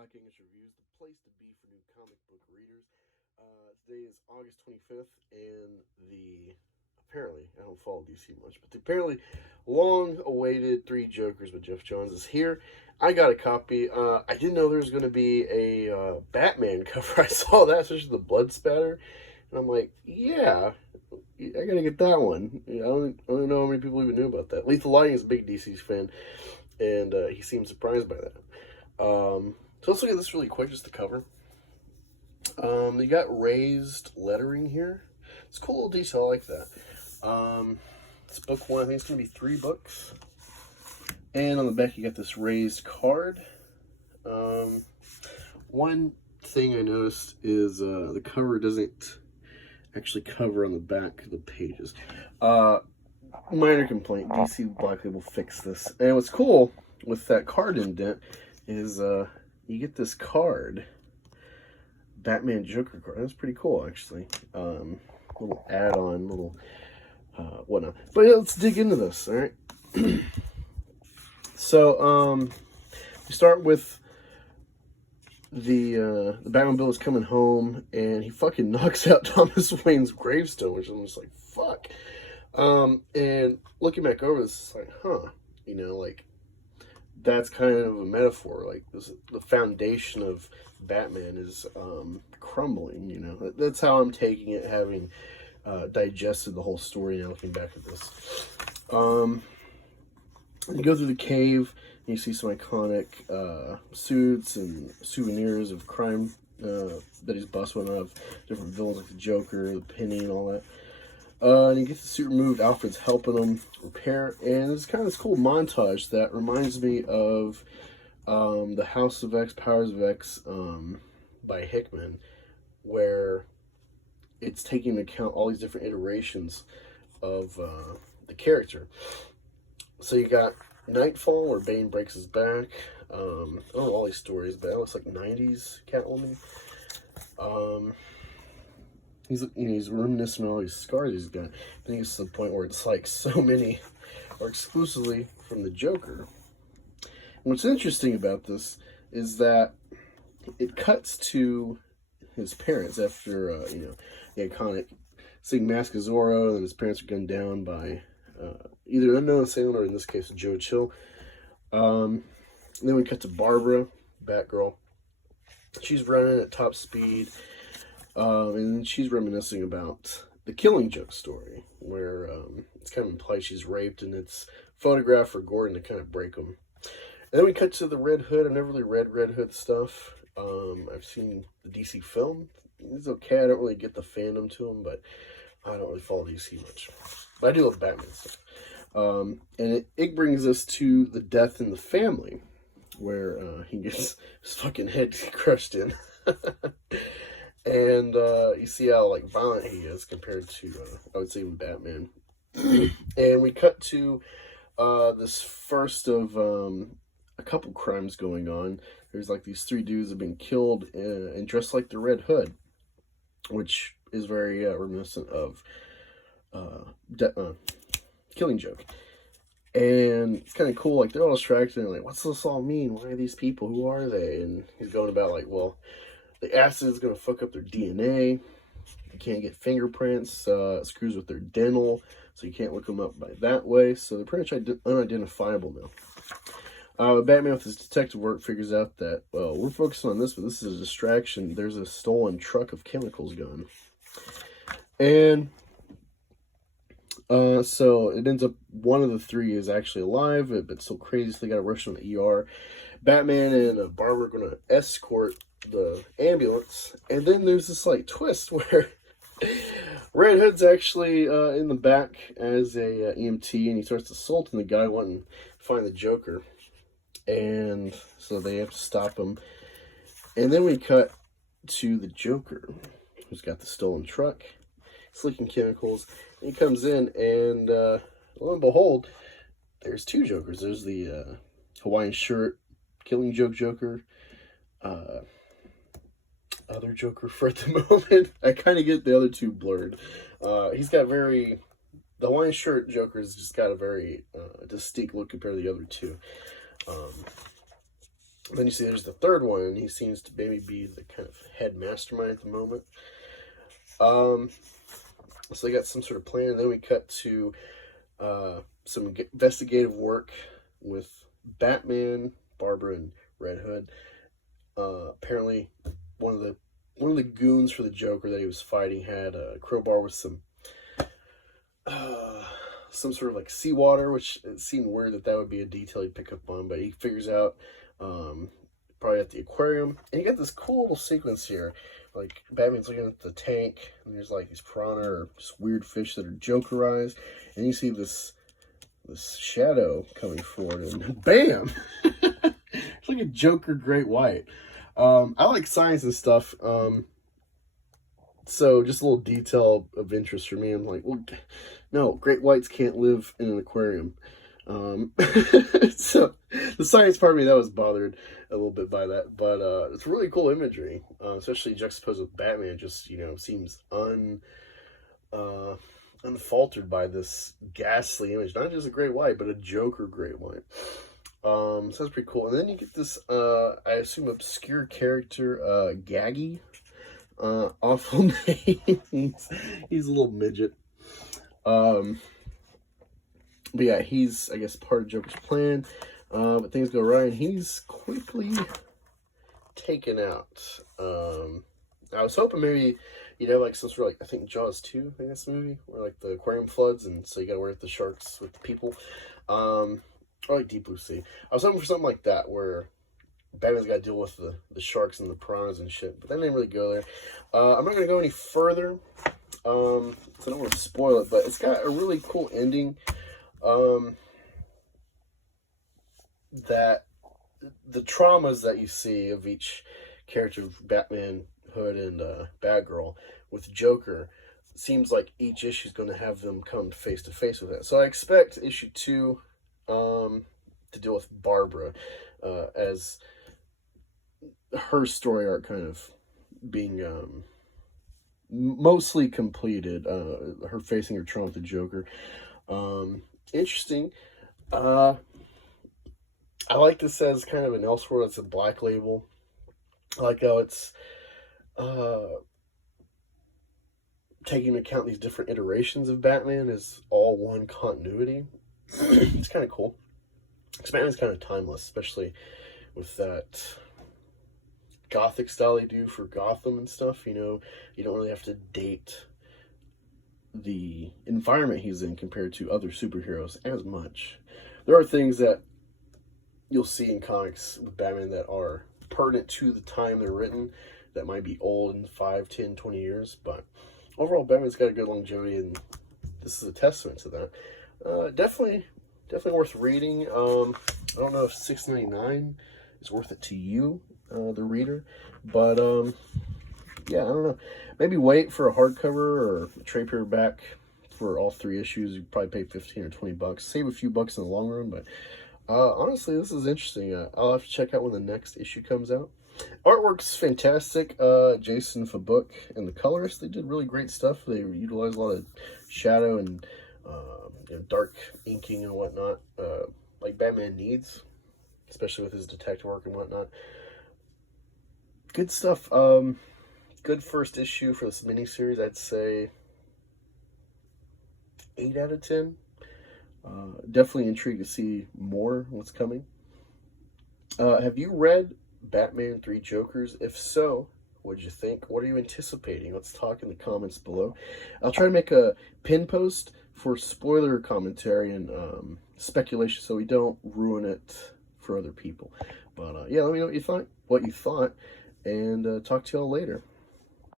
Black English Reviews, the place to be for new comic book readers. Today is August 25th, and apparently, I don't follow DC much, but the apparently long-awaited Three Jokers with Geoff Johns is here. I got a copy. I didn't know there was going to be a Batman cover. I saw that, especially the blood spatter, and I'm like, yeah, I gotta get that one. I don't know how many people even knew about that. Lethal Lighting is a big DC fan, and he seemed surprised by that. So let's look at this really quick, just the cover. You got raised lettering here. It's a cool little detail, I like that. It's book one. I think it's going to be 3 books. And on the back, you got this raised card. One thing I noticed is the cover doesn't actually cover on the back of the pages. Minor complaint. DC Black Label fixed this. And what's cool with that card indent is you get this card, Batman Joker card. That's pretty cool, actually. Little add-on, little whatnot. But yeah, let's dig into this, all right? So, we start with the Batmobile is coming home, and he fucking knocks out Thomas Wayne's gravestone, which I'm just like, fuck. And looking back over this, it's like, huh, you know, like, that's kind of a metaphor. Like, the foundation of Batman is crumbling, you know. That's how I'm taking it, having digested the whole story now, looking back at this. You go through the cave, and you see some iconic suits and souvenirs of crime that he's busted one of, different villains like the Joker, the Penny, and all that. And he gets the suit removed. Alfred's helping him repair, and it's kind of this cool montage that reminds me of the House of X, Powers of X by Hickman, where it's taking into account all these different iterations of the character. So you got Nightfall, where Bane breaks his back. I don't know all these stories, but it looks like 90s Catwoman. He's reminiscing on all these scars he's got. I think it's to the point where it's like so many are exclusively from the Joker. And what's interesting about this is that it cuts to his parents after, the iconic Sig Mask of Zorro, and his parents are gunned down by either an unknown assailant or, in this case, Joe Chill. And then we cut to Barbara, Batgirl. She's running at top speed. And she's reminiscing about the Killing Joke story, where it's kind of implied she's raped, and it's photographed for Gordon to kind of break him. And then we cut to the Red Hood. I've never really read Red Hood stuff. I've seen the DC film. It's okay. I don't really get the fandom to him, but I don't really follow DC much. But I do love Batman stuff. And it brings us to the death in the family, where he gets his fucking head crushed in. And you see how like violent he is compared to, I would say, even Batman. And we cut to this first of a couple crimes going on. There's like these 3 dudes have been killed and dressed like the Red Hood, which is very reminiscent of Killing Joke. And it's kind of cool. Like, they're all distracted and like, what's this all mean? Why are these people? Who are they? And he's going about like, well, the acid is going to fuck up their DNA. You can't get fingerprints. Screws with their dental, so you can't look them up by that way. So they're pretty much unidentifiable now. Batman, with his detective work, figures out that, well, we're focusing on this, but this is a distraction. There's a stolen truck of chemicals gone. And so it ends up one of the 3 is actually alive, but so crazy, so they got to rush him to the ER. Batman and Barbara are going to escort the ambulance, and then there's this like twist where Red Hood's actually in the back as a EMT, and he starts assaulting the guy wanting to find the Joker, and so they have to stop him. And then we cut to the Joker, who's got the stolen truck. He's leaking chemicals, and he comes in, and lo and behold, there's 2 Jokers. There's the Hawaiian shirt Killing Joke Joker, other Joker for at the moment. I kind of get the other 2 blurred. He's got the Hawaiian shirt Joker's just got a very distinct look compared to the other 2. Then you see there's the third one, and he seems to maybe be the kind of head mastermind at the moment. So they got some sort of plan, and then we cut to some investigative work with Batman, Barbara, and Red Hood. Apparently, one of the goons for the Joker that he was fighting had a crowbar with some sort of like seawater, which it seemed weird that would be a detail he'd pick up on, but he figures out probably at the aquarium. And you got this cool little sequence here. Like, Batman's looking at the tank, and there's like these piranha or just weird fish that are Jokerized, and you see this shadow coming forward, and bam! It's like a Joker Great White. I like science and stuff, so just a little detail of interest for me. I'm like, well, no, great whites can't live in an aquarium. So the science part of me, that was bothered a little bit by that, but it's really cool imagery, especially juxtaposed with Batman. Just, seems unfaltered by this ghastly image. Not just a great white, but a Joker great white. So that's pretty cool. And then you get this, I assume, obscure character, Gaggy. Awful name. He's a little midget. But yeah, he's, I guess, part of Joker's plan. But things go right, and he's quickly taken out. I was hoping maybe, like some sort of, like, I think Jaws 2, I think that's the movie, where, like, the aquarium floods, and so you gotta work with the sharks with the people. Or like Deep Blue Sea. I was hoping for something like that, where Batman's got to deal with the sharks and the piranhas and shit, but that didn't really go there. I'm not going to go any further, so I don't want to spoil it, but it's got a really cool ending, that the traumas that you see of each character of Batman, Hood, and Batgirl with Joker, seems like each issue is going to have them come face to face with it. So I expect issue 2 to deal with Barbara, as her story arc kind of being mostly completed, her facing her trauma with the Joker. Interesting. I like this as kind of an Elseworld. It's a Black Label. I like how it's taking into account these different iterations of Batman as all one continuity. It's kind of cool. Because Batman's kind of timeless, especially with that Gothic style they do for Gotham and stuff. You don't really have to date the environment he's in compared to other superheroes as much. There are things that you'll see in comics with Batman that are pertinent to the time they're written, that might be old in 5, 10, 20 years, but overall Batman's got a good longevity, and this is a testament to that. Definitely worth reading. I don't know if $6.99 is worth it to you, the reader, but yeah, I don't know. Maybe wait for a hardcover or a trade paperback for all 3 issues. You probably pay $15 or $20. Save a few bucks in the long run, but honestly, this is interesting. I'll have to check out when the next issue comes out. Artwork's fantastic. Jason Fabok and the colorists, they did really great stuff. They utilized a lot of shadow and dark inking and whatnot, like Batman needs, especially with his detective work and whatnot. Good stuff. Good first issue for this miniseries. I'd say 8 out of 10. Definitely intrigued to see more what's coming. Have you read Batman 3 Jokers? If so, what did you think? What are you anticipating? Let's talk in the comments below. I'll try to make a pin post for spoiler commentary and speculation, so we don't ruin it for other people. But yeah, let me know what you thought, and talk to y'all later.